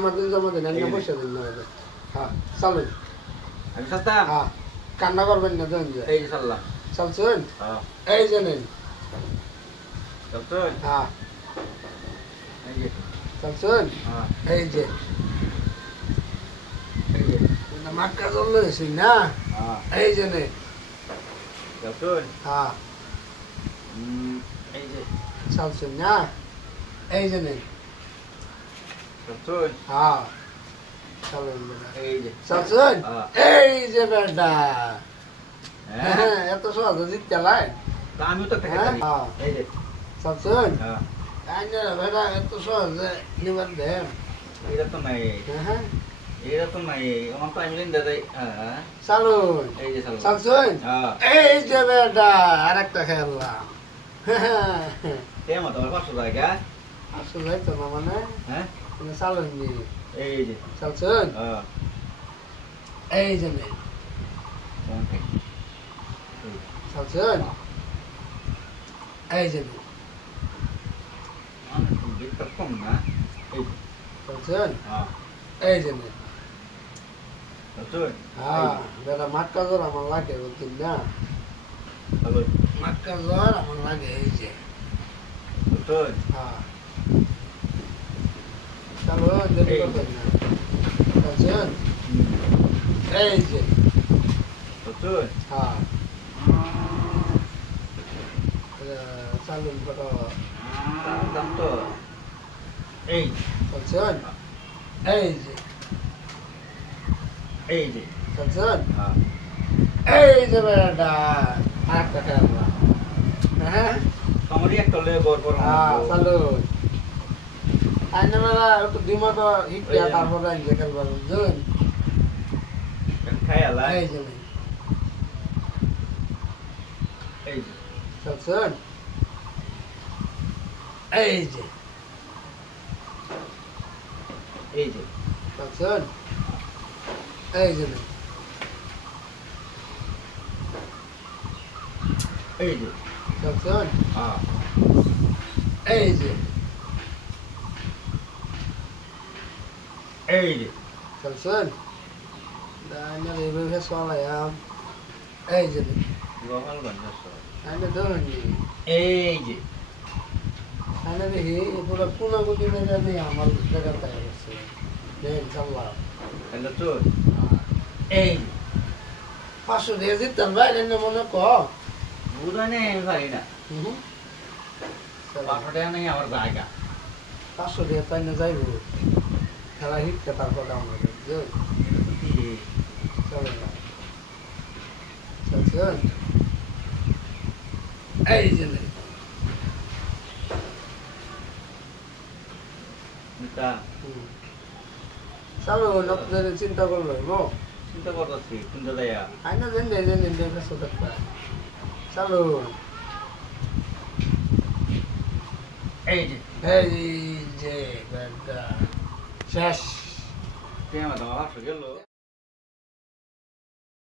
আমাদের জমা দেন না পয়সা দিন না হ্যাঁ চলুন আমি সাতাম হ্যাঁ কান্না করবেন না দেন যে এই সাল্লাহ চলছেন হ্যাঁ এই যে নেন চলছেন হ্যাঁ এই যে চলছেন হ্যাঁ এই যে এই যে মাক্কা চললেছি না হ্যাঁ এই যে নেন চলছেন হ্যাঁ এই যে চলছেন না এই যে নেন চলছেন হ্যাঁ চলুন এই যে চলছেন হ্যাঁ এই যে বেটা হ্যাঁ হ্যাঁ এত সহজে জিততে লাই তা আমিও তো একটা হ্যাঁ খেতাম এই যে চলছেন হ্যাঁ বেটা এত সহজে নিবার দেন এটা তো নাই হ্যাঁ এটা তো নাই আমার তো আমি লিন্দা দেই হ্যাঁ চলুন এই যে সাল্লাহ চলছেন হ্যাঁ এই যে বেটা আরেকটা খেললাম কেমন তোমার 500 টাকা আসলে যাইতো না মানে হ্যাঁ চালুন নি এই যে চলছেন হ্যাঁ এই যে নেই ওকে চলছেন এই যে নেই আমি বিট কম না এই যে চলছেন হ্যাঁ এই যে নেই চলছেন হ্যাঁ বেটা মাক্কা জ্বর আমার লাগে বুঝছেন না হ্যালো মাক্কা জ্বর আমার লাগে এই যে চলছেন হ্যাঁ চলুন দেরি করবেন না চলছেন এই যে চলছেন হ্যাঁ চালুন কত দাম তো এই চলছেন এই যে এই যে চলছেন হ্যাঁ এই যে বেটা আরেকটা খেলবা হ্যাঁ আমারই একটা লয়ে গড় পর হ্যাঁ চালুন আইনে বেলা একটু দিমা তো হিটিয়া তারপরে আইনে খেলবা বুঝছেন খাই আলা এই যে নেই এই যে চলছেন এই যে এই যে চলছেন এই যে নেই এই যে চলছেন হ্যাঁ এই যে এই যে চলছেন আইনে এইভাবে চলায়াম এই যে নেই গহল গঞ্জাস আইনে ধরুন এই যে আইনে দেখি পুরো কোনাগুলি মেরে দিয়ে আমার জায়গাতে গেছে দেন চাল্লাম হ্যালো তো এই 500 দিয়ে দিতাম ভাই এনে মনে ক বুঝানে ভাই না হুম 500 টাকা নাই আমার জায়গা 500 দিয়ে তাই না যাইব খেলা হিটকে তারপরে আমরা বুঝছেন চলো না চলছেন এই যে নেই এটা চলো আপনাদের চিন্তা করলো গো চিন্তা করতেছি চিন্তা দেয়া আইনা দেন দেখে সতর্ক চলো এই যে এই যে বেটা শেষ কেমন তোমার 500 গেল